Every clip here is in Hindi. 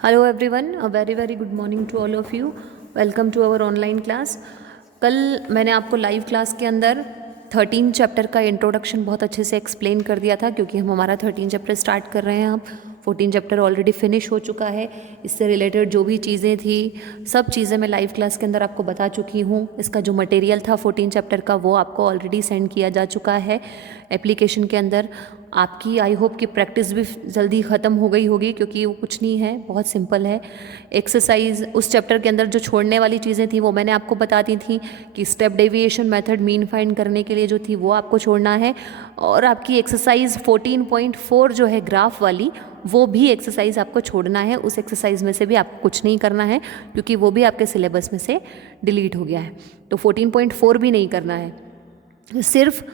Hello everyone, a very very good morning to all of you. Welcome to our online class. कल मैंने आपको लाइव क्लास के अंदर 13 चैप्टर का इंट्रोडक्शन बहुत अच्छे से एक्सप्लेन कर दिया था, क्योंकि हम हमारा 13 चैप्टर स्टार्ट कर रहे हैं। अब 14 चैप्टर ऑलरेडी फिनिश हो चुका है। इससे रिलेटेड जो भी चीज़ें थी, सब चीज़ें मैं लाइव क्लास के अंदर आपको बता चुकी हूँ। इसका जो मटेरियल था 14 चैप्टर का, वो आपको ऑलरेडी सेंड किया जा चुका है एप्लीकेशन के अंदर। आपकी आई होप कि प्रैक्टिस भी जल्दी ख़त्म हो गई होगी, क्योंकि वो कुछ नहीं है, बहुत सिंपल है। एक्सरसाइज उस चैप्टर के अंदर जो छोड़ने वाली चीज़ें थी वो मैंने आपको बता दी थी कि step deviation method mean find करने के लिए जो थी वो आपको छोड़ना है। और आपकी एक्सरसाइज 14.4 जो है ग्राफ वाली, वो भी एक्सरसाइज आपको छोड़ना है। उस एक्सरसाइज में से भी आपको कुछ नहीं करना है, क्योंकि वो भी आपके सिलेबस में से डिलीट हो गया है। तो 14.4 भी नहीं करना है। सिर्फ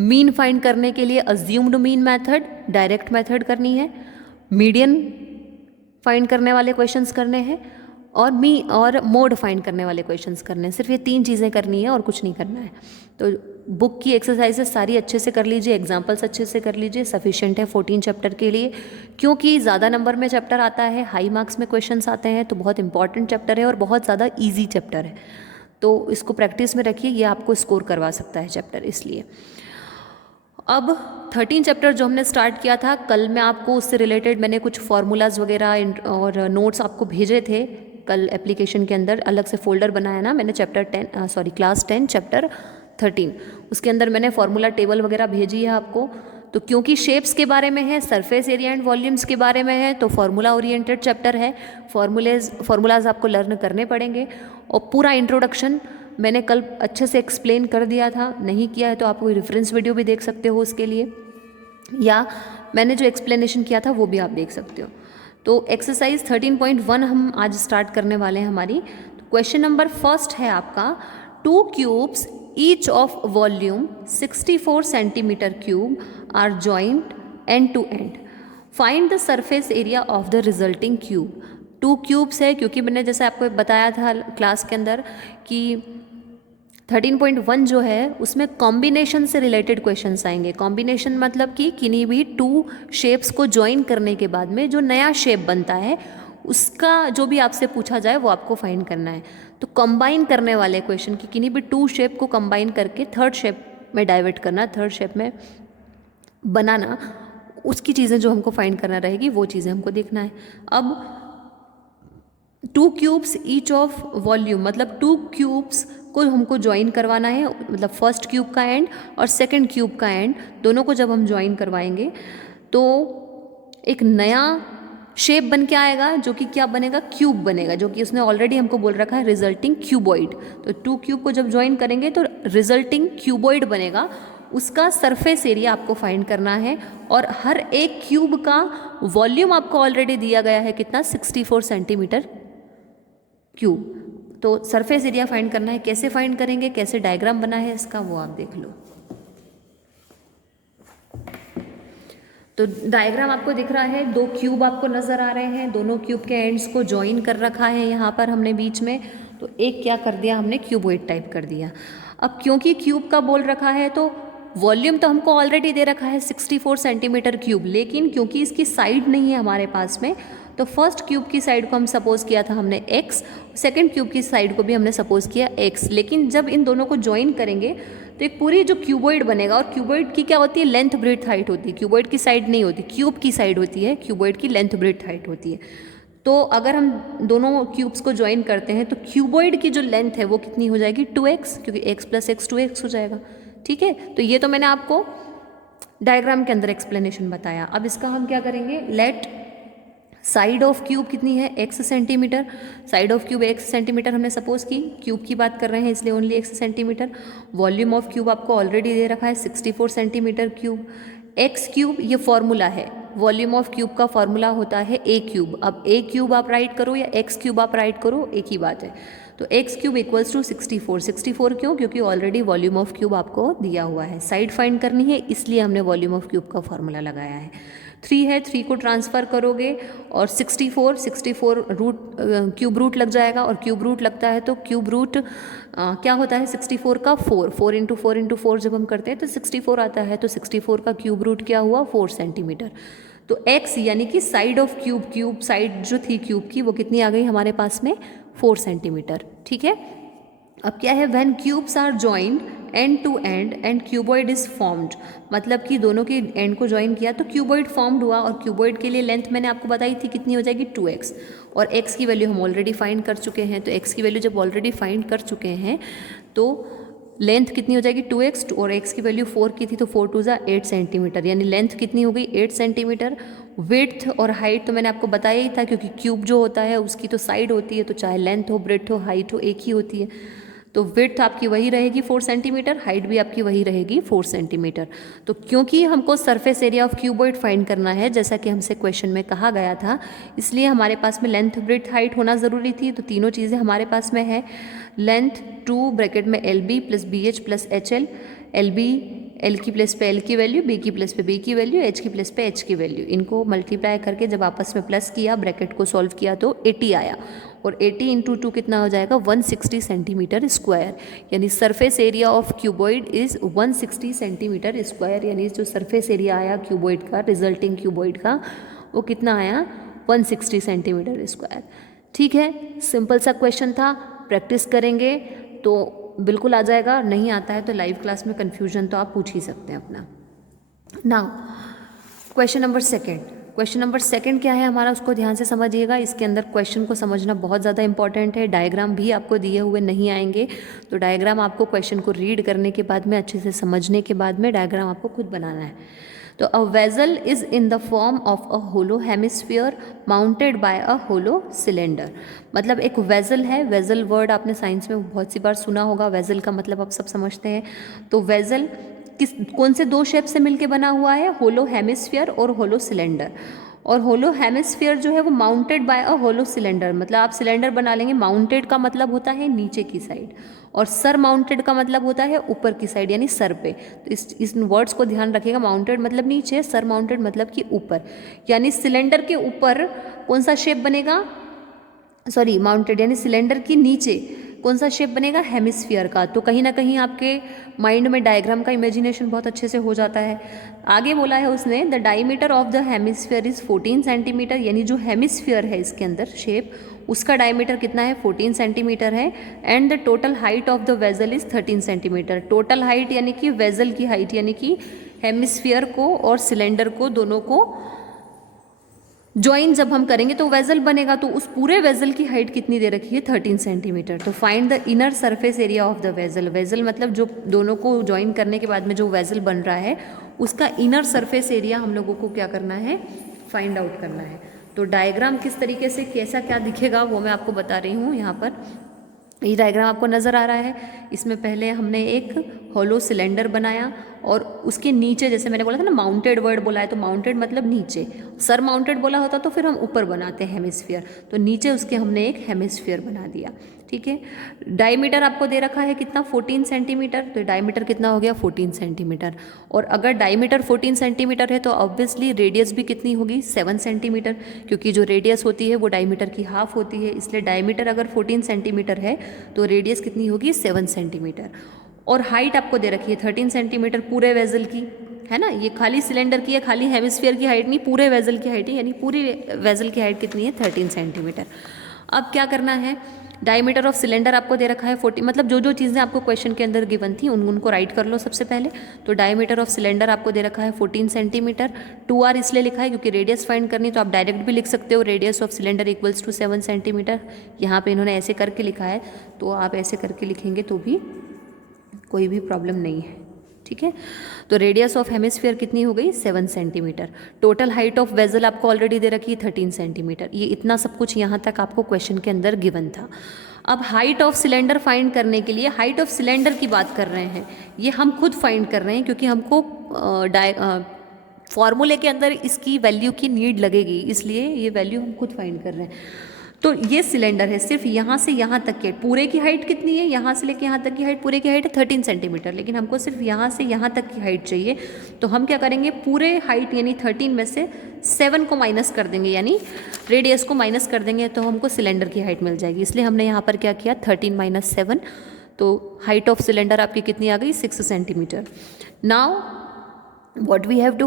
मीन फाइंड करने के लिए assumed mean method, direct method करनी है, मीडियन फाइंड करने वाले क्वेश्चंस करने हैं, और मोड फाइंड करने वाले क्वेश्चंस करने हैं। सिर्फ ये 3 चीज़ें करनी है और कुछ नहीं करना है। तो बुक की एक्सरसाइजेस सारी अच्छे से कर लीजिए, एग्जाम्पल्स अच्छे से कर लीजिए, सफिशिएंट है 14 चैप्टर के लिए। क्योंकि ज़्यादा नंबर में चैप्टर आता है, हाई मार्क्स में क्वेश्चंस आते हैं, तो बहुत इंपॉर्टेंट चैप्टर है और बहुत ज़्यादा ईजी चैप्टर है। तो इसको प्रैक्टिस में रखिए, ये आपको स्कोर करवा सकता है चैप्टर, इसलिए। अब 13 चैप्टर जो हमने स्टार्ट किया था कल, मैं आपको उससे रिलेटेड मैंने कुछ फार्मूलाज वगैरह और नोट्स आपको भेजे थे कल एप्लीकेशन के अंदर। अलग से फोल्डर बनाया ना मैंने, क्लास 10 चैप्टर 13, उसके अंदर मैंने फार्मूला टेबल वगैरह भेजी है आपको। तो क्योंकि शेप्स के बारे में है, सरफेस एरिया एंड वॉल्यूम्स के बारे में है, तो फार्मूला ओरिएंटेड चैप्टर है। फार्मूलाज आपको लर्न करने पड़ेंगे। और पूरा इंट्रोडक्शन मैंने कल अच्छे से एक्सप्लेन कर दिया था। नहीं किया है तो आप कोई रेफरेंस वीडियो भी देख सकते हो उसके लिए, या मैंने जो एक्सप्लेनेशन किया था वो भी आप देख सकते हो। तो एक्सरसाइज 13.1 हम आज स्टार्ट करने वाले हैं हमारी। तो क्वेश्चन नंबर फर्स्ट है आपका, 2 cubes each of volume 64 centimeter cube are joined end to end. Find the surface area of the resulting cube. 2 cubes है, क्योंकि मैंने जैसे आपको बताया था क्लास के अंदर कि 13.1 जो है उसमें कॉम्बिनेशन से रिलेटेड क्वेश्चंस आएंगे। कॉम्बिनेशन मतलब कि किन्हीं भी 2 शेप्स को ज्वाइन करने के बाद में जो नया शेप बनता है, उसका जो भी आपसे पूछा जाए वो आपको फाइंड करना है। तो कंबाइन करने वाले क्वेश्चन कि किन्हीं भी 2 शेप को कंबाइन करके थर्ड शेप में डाइवर्ट करना, थर्ड शेप में बनाना, उसकी चीज़ें जो हमको फाइंड करना रहेगी वो चीज़ें हमको देखना है। अब 2 क्यूब्स ईच ऑफ वॉल्यूम मतलब 2 क्यूब्स को हमको ज्वाइन करवाना है, मतलब फर्स्ट क्यूब का एंड और सेकंड क्यूब का एंड, दोनों को जब हम ज्वाइन करवाएंगे तो एक नया शेप बन के आएगा, जो कि क्या बनेगा, क्यूब बनेगा, जो कि उसने ऑलरेडी हमको बोल रखा है रिजल्टिंग क्यूबॉइड। तो 2 क्यूब को जब ज्वाइन करेंगे तो रिजल्टिंग क्यूबॉइड बनेगा। उसका सरफेस एरिया आपको फाइंड करना है, और हर एक क्यूब का वॉल्यूम आपको ऑलरेडी दिया गया है कितना, 64 सेंटीमीटर क्यूब। तो सरफेस एरिया फाइंड करना है। कैसे फाइंड करेंगे, कैसे डायग्राम बना है इसका, वो आप देख लो। तो डायग्राम आपको दिख रहा है, 2 क्यूब आपको नज़र आ रहे हैं, दोनों क्यूब के एंड्स को ज्वाइन कर रखा है यहाँ पर हमने बीच में। तो एक क्या कर दिया हमने, क्यूबॉइड टाइप कर दिया। अब क्योंकि क्यूब का बोल रखा है तो वॉल्यूम तो हमको ऑलरेडी दे रखा है 64 सेंटीमीटर क्यूब, लेकिन क्योंकि इसकी साइड नहीं है हमारे पास में, तो फर्स्ट क्यूब की साइड को हम सपोज किया था हमने x, सेकंड क्यूब की साइड को भी हमने सपोज किया x। लेकिन जब इन दोनों को ज्वाइन करेंगे तो एक पूरी जो क्यूबॉइड बनेगा, और क्यूबॉइड की क्या होती है, लेंथ ब्रेड्थ हाइट होती है। क्यूबॉइड की साइड नहीं होती, क्यूब की साइड होती है, क्यूबॉइड की लेंथ ब्रेड्थ हाइट होती है। तो अगर हम दोनों क्यूब्स को ज्वाइन करते हैं तो क्यूबॉइड की जो लेंथ है वो कितनी हो जाएगी, 2x, क्योंकि x + x 2x हो जाएगा। ठीक है, तो ये तो मैंने आपको डायग्राम के अंदर एक्सप्लेनेशन बताया। अब इसका हम क्या करेंगे, लेट साइड ऑफ क्यूब कितनी है, x centimetre. Side of cube x centimetre हमने सपोज की, क्यूब की बात कर रहे हैं इसलिए only x centimetre. Volume of cube आपको ऑलरेडी दे रखा है 64 सेंटीमीटर क्यूब। x क्यूब ये फॉर्मूला है, वॉल्यूम ऑफ क्यूब का फॉर्मूला होता है a क्यूब। अब a क्यूब आप राइट करो या x क्यूब आप राइट करो, एक ही बात है। तो x क्यूब इक्वल्स टू 64। 64 क्यों, क्योंकि ऑलरेडी वॉल्यूम ऑफ क्यूब आपको दिया हुआ है। साइड फाइंड करनी है, इसलिए हमने वॉल्यूम ऑफ क्यूब का फॉर्मूला लगाया है। 3 है, 3 को ट्रांसफ़र करोगे और 64 रूट क्यूब रूट लग जाएगा, और क्यूब रूट लगता है तो क्यूब रूट क्या होता है 64 का 4 × 4 × 4 जब हम करते हैं तो 64 आता है। तो 64 का क्यूब रूट क्या हुआ, 4 सेंटीमीटर। तो x यानी कि साइड ऑफ क्यूब साइड जो थी क्यूब की वो कितनी आ गई हमारे पास में 4 सेंटीमीटर। ठीक है, अब क्या है, when cubes are joined end to end cuboid is formed, मतलब कि दोनों के एंड को ज्वाइन किया तो क्यूबॉइड फॉर्म्ड हुआ, और क्यूबॉइड के लिए लेंथ मैंने आपको बताई थी कितनी हो जाएगी 2x, और x की वैल्यू हम ऑलरेडी फाइंड कर चुके हैं। तो x की वैल्यू जब ऑलरेडी फाइंड कर चुके हैं तो लेंथ कितनी हो जाएगी 2x, और x की वैल्यू 4 की थी तो 4 2 ज़ा 8 सेंटीमीटर, यानी लेंथ कितनी हो गई 8 सेंटीमीटर। विड्थ और हाइट तो मैंने आपको बताया ही था, क्योंकि क्यूब जो होता है उसकी तो साइड होती है, तो चाहे लेंथ हो ब्रेड्थ हो हाइट हो एक ही होती है। तो विड्थ आपकी वही रहेगी 4 सेंटीमीटर, हाइट भी आपकी वही रहेगी 4 सेंटीमीटर। तो क्योंकि हमको surface area of cuboid find करना है जैसा कि हमसे क्वेश्चन में कहा गया था, इसलिए हमारे पास में लेंथ ब्रेड्थ हाइट होना ज़रूरी थी। तो तीनों चीज़ें हमारे पास में है। लेंथ 2 ब्रैकेट में LB plus BH plus HL, LB L की प्लेस पे L की वैल्यू, B की प्लेस पे B की वैल्यू, H की प्लेस पे H की वैल्यू, इनको मल्टीप्लाई करके जब आपस में प्लस किया, ब्रैकेट को सॉल्व किया तो 80 आया, और 80 इंटू 2 कितना हो जाएगा 160 सेंटीमीटर स्क्वायर, यानी surface area of cuboid is 160 centimetre square, यानी जो सरफेस एरिया आया क्यूबॉइड का, रिजल्टिंग क्यूबॉइड का, वो कितना आया 160 सेंटीमीटर स्क्वायर। ठीक है, सिंपल सा क्वेश्चन था, प्रैक्टिस करेंगे तो बिल्कुल आ जाएगा, नहीं आता है तो लाइव क्लास में कन्फ्यूजन तो आप पूछ ही सकते हैं अपना। नाउ क्वेश्चन नंबर सेकंड क्या है हमारा, उसको ध्यान से समझिएगा। इसके अंदर क्वेश्चन को समझना बहुत ज़्यादा इंपॉर्टेंट है। डायग्राम भी आपको दिए हुए नहीं आएंगे, तो डायग्राम आपको क्वेश्चन को रीड करने के बाद में, अच्छे से समझने के बाद में डायग्राम आपको खुद बनाना है। तो a vessel is in the form of a hollow hemisphere mounted by a hollow cylinder, मतलब एक वेजल है। वेजल वर्ड आपने साइंस में बहुत सी बार सुना होगा, वेजल का मतलब आप सब समझते हैं। तो वेजल कौन से दो शेप से मिलके बना हुआ है, होलो हेमिस्फीयर और होलो सिलेंडर। और होलो हेमिस्फीयर जो है वो mounted by a hollow cylinder, मतलब आप सिलेंडर बना लेंगे, माउंटेड का मतलब होता है नीचे की साइड, और सर माउंटेड का मतलब होता है ऊपर की साइड, यानी सर पे। तो इस वर्ड्स को ध्यान रखिएगा, माउंटेड मतलब नीचे, सर माउंटेड मतलब कि ऊपर, यानी सिलेंडर के ऊपर कौन सा शेप बनेगा, सॉरी माउंटेड यानी सिलेंडर की नीचे कौन सा शेप बनेगा, हेमिस्फीयर का। तो कहीं ना कहीं आपके माइंड में डायग्राम का इमेजिनेशन बहुत अच्छे से हो जाता है। आगे बोला है उसने, the diameter of the hemisphere is 14 centimetre, यानी जो हेमिस्फीयर है इसके अंदर शेप, उसका डायमीटर कितना है 14 सेंटीमीटर है। And the total height of the vessel is 13 centimetre, total height यानी कि वेजल की हाइट, यानी कि हेमिस्फीयर को और सिलेंडर को दोनों को ज्वाइन जब हम करेंगे तो वेजल बनेगा। तो उस पूरे वेजल की हाइट कितनी दे रखी है 13 सेंटीमीटर। तो find the inner surface area of the vessel, vessel मतलब जो दोनों को ज्वाइन करने के बाद में जो वेजल बन रहा है उसका इनर सरफेस एरिया हम लोगों को क्या करना है, फाइंड आउट करना है। तो डायग्राम किस तरीके से कैसा क्या दिखेगा वो मैं आपको बता रही हूँ। यहाँ पर ये डायग्राम आपको नज़र आ रहा है, इसमें पहले हमने एक होलो सिलेंडर बनाया और उसके नीचे, जैसे मैंने बोला था ना माउंटेड वर्ड बोला है, तो माउंटेड मतलब नीचे, सर माउंटेड बोला होता तो फिर हम ऊपर बनाते हैं हेमिस्फीयर, तो नीचे उसके हमने एक हेमिस्फीयर बना दिया। ठीक है, डायमीटर आपको दे रखा है कितना 14 सेंटीमीटर, तो डायमीटर कितना हो गया 14 सेंटीमीटर। और अगर डायमीटर 14 सेंटीमीटर है तो ऑब्वियसली रेडियस भी कितनी होगी 7 सेंटीमीटर, क्योंकि जो रेडियस होती है वो डायमीटर की हाफ होती है, इसलिए डायमीटर अगर 14 सेंटीमीटर है तो रेडियस कितनी होगी 7 सेंटीमीटर। और हाइट आपको दे रखी है 13 सेंटीमीटर पूरे वेजल की, है ना, ये खाली सिलेंडर की है, खाली हेमिस्फीयर की हाइट नहीं, पूरे वेजल की हाइट है, यानी पूरी वेजल की हाइट कितनी है 13 सेंटीमीटर। अब क्या करना है, डायमीटर ऑफ सिलेंडर आपको दे रखा है 40, मतलब जो जो चीज़ें आपको क्वेश्चन के अंदर गिवन थी उनको राइट कर लो सबसे पहले। तो डायमीटर ऑफ सिलेंडर आपको दे रखा है 14 सेंटीमीटर, 2r इसलिए लिखा है क्योंकि रेडियस फाइंड करनी, तो आप डायरेक्ट भी लिख सकते हो, radius of cylinder equals to 7 centimeter. यहाँ पे इन्होंने ऐसे करके लिखा है, तो आप ऐसे करके लिखेंगे तो भी कोई भी प्रॉब्लम नहीं है। ठीक है, तो रेडियस ऑफ हेमिस्फीयर कितनी हो गई 7 centimetre. Total height of vessel आपको ऑलरेडी दे रखी है 13 सेंटीमीटर। ये इतना सब कुछ यहाँ तक आपको क्वेश्चन के अंदर गिवन था। अब हाइट ऑफ सिलेंडर फाइंड करने के लिए, हाइट ऑफ सिलेंडर की बात कर रहे हैं, ये हम खुद फाइंड कर रहे हैं क्योंकि हमको फॉर्मूले के अंदर इसकी वैल्यू की नीड लगेगी, इसलिए ये वैल्यू हम खुद फाइंड कर रहे हैं। तो ये सिलेंडर है, सिर्फ यहाँ से यहाँ तक के, पूरे की हाइट कितनी है, यहाँ से लेके यहाँ तक की हाइट, पूरे की हाइट है 13 सेंटीमीटर, लेकिन हमको सिर्फ यहाँ से यहाँ तक की हाइट चाहिए। तो हम क्या करेंगे, पूरे हाइट यानी 13 में से 7 को माइनस कर देंगे, यानी रेडियस को माइनस कर देंगे, तो हमको सिलेंडर की हाइट मिल जाएगी। इसलिए हमने यहाँ पर क्या किया 13 माइनस 7, तो हाइट ऑफ सिलेंडर आपकी कितनी आ गई 6 centimeter. Now what we have to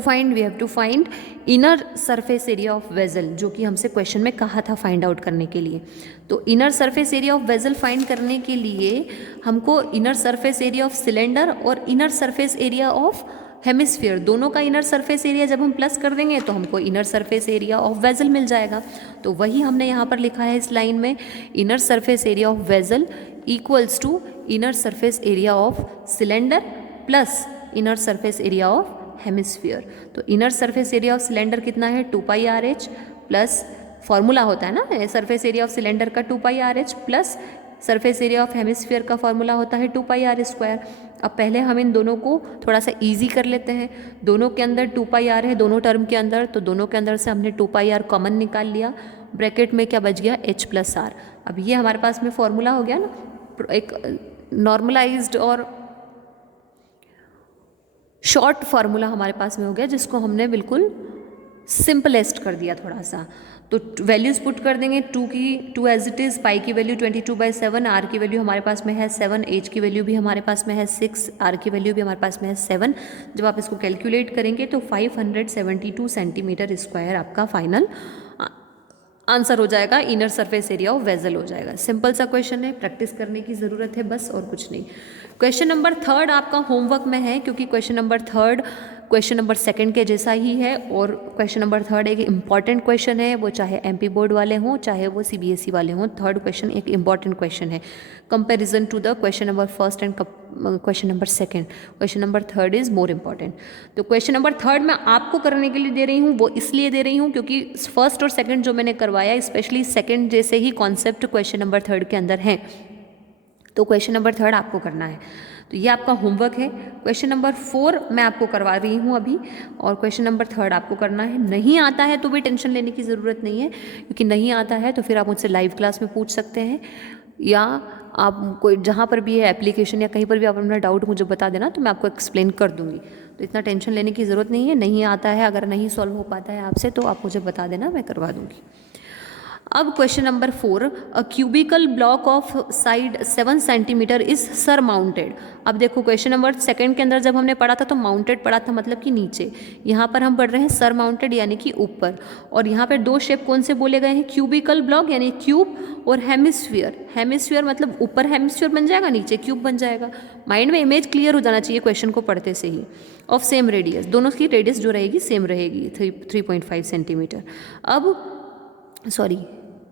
find inner surface area of vessel, जो कि हमसे क्वेश्चन में कहा था फाइंड आउट करने के लिए। तो inner surface area of vessel find करने के लिए हमको inner surface area of cylinder और inner surface area of hemisphere, दोनों का इनर सरफेस एरिया जब हम प्लस कर देंगे तो हमको inner surface area of vessel मिल जाएगा। तो वही हमने यहाँ पर लिखा है इस लाइन में, inner surface area of vessel equals to inner surface area of cylinder plus inner surface area of hemisphere. तो inner surface area of cylinder कितना है 2πRH प्लस फॉर्मूला होता है ना सरफेस एरिया ऑफ सिलेंडर का 2πRH plus surface area of hemisphere का फॉर्मूला होता है 2πr²। अब पहले हम इन दोनों को थोड़ा सा इजी कर लेते हैं। दोनों के अंदर 2πr है, दोनों टर्म के अंदर, तो दोनों के अंदर से हमने 2πr कॉमन निकाल लिया। ब्रैकेट में क्या बच गया H+R। अब ये हमारे पास में फॉर्मूला हो गया ना, एक नॉर्मलाइज्ड और शॉर्ट फार्मूला हमारे पास में हो गया, जिसको हमने बिल्कुल सिंपलेस्ट कर दिया थोड़ा सा। तो वैल्यूज़ पुट कर देंगे, 2 एज इट इज़, पाई की वैल्यू 22/7, आर की वैल्यू हमारे पास में है 7, एच की वैल्यू भी हमारे पास में है 6, आर की वैल्यू भी हमारे पास में है 7। जब आप इसको कैलकुलेट करेंगे तो 572 सेंटीमीटर स्क्वायर आपका फाइनल आंसर हो जाएगा, inner surface area of vessel हो जाएगा। सिंपल सा क्वेश्चन है, प्रैक्टिस करने की ज़रूरत है बस, और कुछ नहीं। क्वेश्चन नंबर 3 आपका होमवर्क में है, क्योंकि क्वेश्चन नंबर 3 क्वेश्चन नंबर 2 के जैसा ही है, और क्वेश्चन नंबर 3 एक इम्पॉर्टेंट क्वेश्चन है, वो चाहे MP बोर्ड वाले हों चाहे वो CBSE वाले हों। 3rd क्वेश्चन एक इम्पॉर्टेंट क्वेश्चन है comparison to the question number 1 and question number 2। Question number 3 is more important. तो क्वेश्चन नंबर 3 मैं आपको करने के लिए दे रही हूँ, वो इसलिए दे रही हूँ क्योंकि 1st और 2nd जो मैंने करवाया, स्पेशली 2nd जैसे ही कॉन्सेप्ट क्वेश्चन नंबर 3 के अंदर हैं, तो क्वेश्चन नंबर 3 आपको करना है। तो ये आपका होमवर्क है। क्वेश्चन नंबर 4 मैं आपको करवा रही हूँ अभी, और क्वेश्चन नंबर 3 आपको करना है। नहीं आता है तो भी टेंशन लेने की ज़रूरत नहीं है, क्योंकि नहीं आता है तो फिर आप मुझसे लाइव क्लास में पूछ सकते हैं, या आप कोई जहाँ पर भी है एप्लीकेशन या कहीं पर भी आप अपना डाउट मुझे बता देना, तो मैं आपको एक्सप्लेन कर दूँगी। तो इतना टेंशन लेने की ज़रूरत नहीं है। नहीं आता है, अगर नहीं सॉल्व हो पाता है आपसे, तो आप मुझे बता देना, मैं करवा दूँगी। अब question number 4, a cubical block of side 7 centimetre is sir mounted. अब देखो क्वेश्चन नंबर 2 के अंदर जब हमने पढ़ा था तो माउंटेड पढ़ा था, मतलब कि नीचे। यहाँ पर हम पढ़ रहे हैं सर माउंटेड यानी कि ऊपर। और यहाँ पर 2 शेप कौन से बोले गए हैं, क्यूबिकल ब्लॉक यानी क्यूब, और हेमिस्फीयर। हेमिस्फीयर मतलब ऊपर हेमिस्फीयर बन जाएगा, नीचे क्यूब बन जाएगा। माइंड में इमेज क्लियर हो जाना चाहिए क्वेश्चन को पढ़ते से ही। ऑफ सेम रेडियस, दोनों की रेडियस जो रहेगी सेम रहेगी, 3.5 सेंटीमीटर। अब सॉरी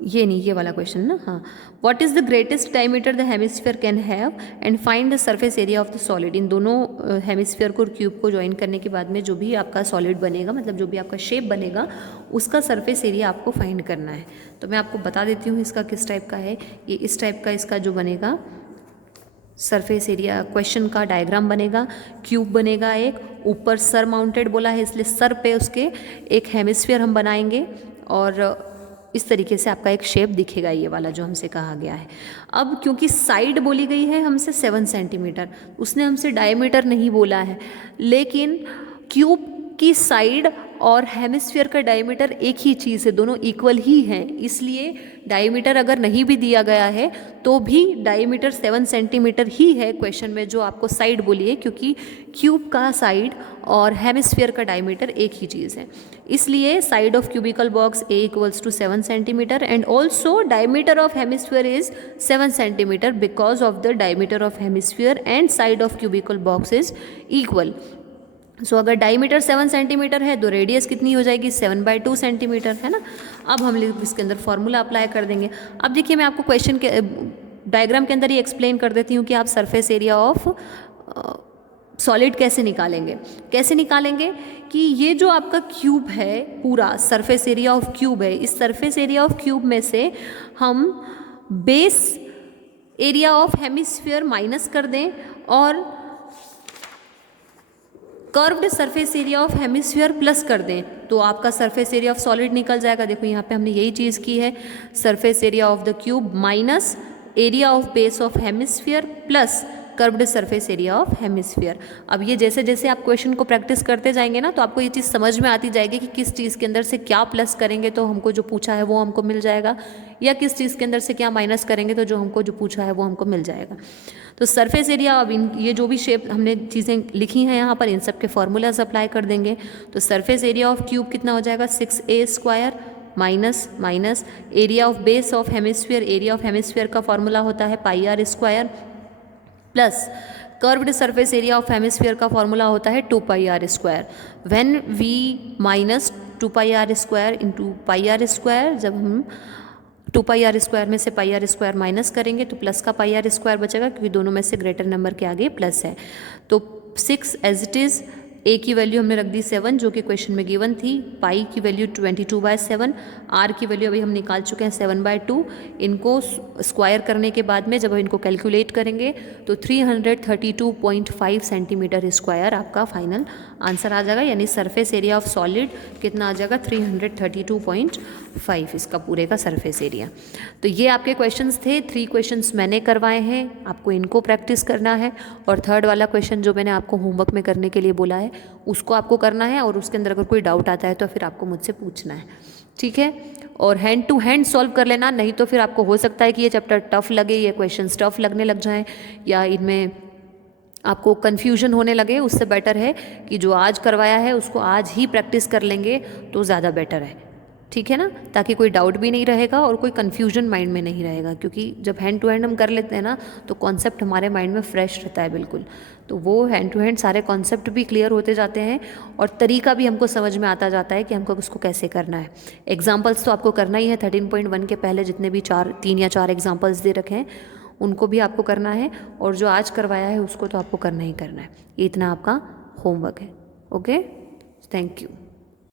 ये नहीं, ये वाला क्वेश्चन ना, हाँ। What is the greatest diameter the hemisphere can have and find the surface area of the solid. इन दोनों हेमिस्फीयर को और क्यूब को ज्वाइन करने के बाद में जो भी आपका सॉलिड बनेगा, मतलब जो भी आपका शेप बनेगा, उसका सरफेस एरिया आपको फाइंड करना है। तो मैं आपको बता देती हूँ इसका किस टाइप का है। ये इस टाइप का इसका जो बनेगा सरफेस एरिया क्वेश्चन का डायग्राम बनेगा। क्यूब बनेगा एक, ऊपर सर माउंटेड बोला है इसलिए सर पे उसके एक हेमिस्फीयर हम बनाएंगे, और इस तरीके से आपका एक शेप दिखेगा, ये वाला जो हमसे कहा गया है। अब क्योंकि साइड बोली गई है हमसे 7 सेंटीमीटर, उसने हमसे डायमीटर नहीं बोला है, लेकिन क्यूब की साइड और हेमिस्फीयर का डायमीटर एक ही चीज़ है, दोनों इक्वल ही हैं। इसलिए डायमीटर अगर नहीं भी दिया गया है तो भी डायमीटर 7 सेंटीमीटर ही है क्वेश्चन में, जो आपको साइड बोली है, क्योंकि क्यूब का साइड और हेमिस्फीयर का डायमीटर एक ही चीज़ है। इसलिए side of cubical box A equals to 7 centimetre and also diameter of hemisphere is 7 centimetre because of the diameter of hemisphere and side of cubical box is equal. So अगर डायमीटर 7 सेंटीमीटर है तो रेडियस कितनी हो जाएगी, 7/2 सेंटीमीटर, है ना। अब हम इसके अंदर फॉर्मूला अप्लाई कर देंगे। अब देखिए मैं आपको क्वेश्चन के डायग्राम के अंदर ही एक्सप्लेन कर देती हूँ कि आप सरफेस एरिया ऑफ सॉलिड कैसे निकालेंगे। कैसे निकालेंगे कि ये जो आपका क्यूब है, पूरा सरफेस एरिया ऑफ क्यूब है, इस सरफेस एरिया ऑफ क्यूब में से हम base area of hemisphere minus कर दें और curved surface area of hemisphere plus कर दें, तो आपका सरफेस एरिया ऑफ सॉलिड निकल जाएगा। देखो यहाँ पे हमने यही चीज़ की है, surface area of the cube minus area of base of hemisphere plus curved surface area of hemisphere. अब ये जैसे जैसे आप क्वेश्चन को प्रैक्टिस करते जाएंगे ना, तो आपको ये चीज़ समझ में आती जाएगी कि किस चीज़ के अंदर से क्या प्लस करेंगे तो हमको जो पूछा है वो हमको मिल जाएगा, या किस चीज़ के अंदर से क्या माइनस करेंगे तो जो पूछा है वो हमको मिल जाएगा। तो सरफेस एरिया, अब ये जो भी शेप हमने चीज़ें लिखी हैं यहाँ पर, इन सब के फॉर्मूलाज अप्लाई कर देंगे। तो सरफेस एरिया ऑफ क्यूब कितना हो जाएगा, 6a² minus area of base of hemisphere, area of hemisphere का फॉर्मूला होता है πr² plus curved surface area of hemisphere का फॉर्मूला होता है 2πr²। When we minus 2πr² into πr², जब हम 2πr² में से πr² माइनस करेंगे तो प्लस का πr² बचेगा, क्योंकि दोनों में से ग्रेटर नंबर के आगे प्लस है। तो 6 एज इट इज़, ए की वैल्यू हमने रख दी 7 जो कि क्वेश्चन में गिवन थी, पाई की वैल्यू 22/7, आर की वैल्यू अभी हम निकाल चुके हैं 7/2। इनको स्क्वायर करने के बाद में जब हम इनको कैलकुलेट करेंगे तो 332.5 सेंटीमीटर स्क्वायर आपका फाइनल आंसर आ जाएगा, यानी सरफेस एरिया ऑफ सॉलिड कितना आ जाएगा, 332.5 इसका पूरे का सरफेस एरिया। तो ये आपके क्वेश्चंस थे, 3 क्वेश्चंस मैंने करवाए हैं, आपको इनको प्रैक्टिस करना है, और थर्ड वाला क्वेश्चन जो मैंने आपको होमवर्क में करने के लिए बोला है उसको आपको करना है, और उसके अंदर अगर कोई डाउट आता है तो फिर आपको मुझसे पूछना है, ठीक है। और हैंड टू हैंड सॉल्व कर लेना, नहीं तो फिर आपको हो सकता है कि ये चैप्टर टफ लगे, ये क्वेश्चंस टफ लगने लग जाएं, या इनमें आपको कन्फ्यूजन होने लगे। उससे बेटर है कि जो आज करवाया है उसको आज ही प्रैक्टिस कर लेंगे तो ज़्यादा बेटर है, ठीक है ना, ताकि कोई डाउट भी नहीं रहेगा और कोई कन्फ्यूजन माइंड में नहीं रहेगा, क्योंकि जब हैंड टू हैंड हम कर लेते हैं ना तो कॉन्सेप्ट हमारे माइंड में फ्रेश रहता है बिल्कुल। तो वो हैंड टू हैंड सारे कॉन्सेप्ट भी क्लियर होते जाते हैं और तरीका भी हमको समझ में आता जाता है कि हमको उसको कैसे करना है। एग्जाम्पल्स तो आपको करना ही है, 13.1 के पहले जितने भी 3 या 4 एग्जाम्पल्स दे रखे हैं उनको भी आपको करना है, और जो आज करवाया है उसको तो आपको करना ही करना है। ये इतना आपका होमवर्क है। Okay, thank you.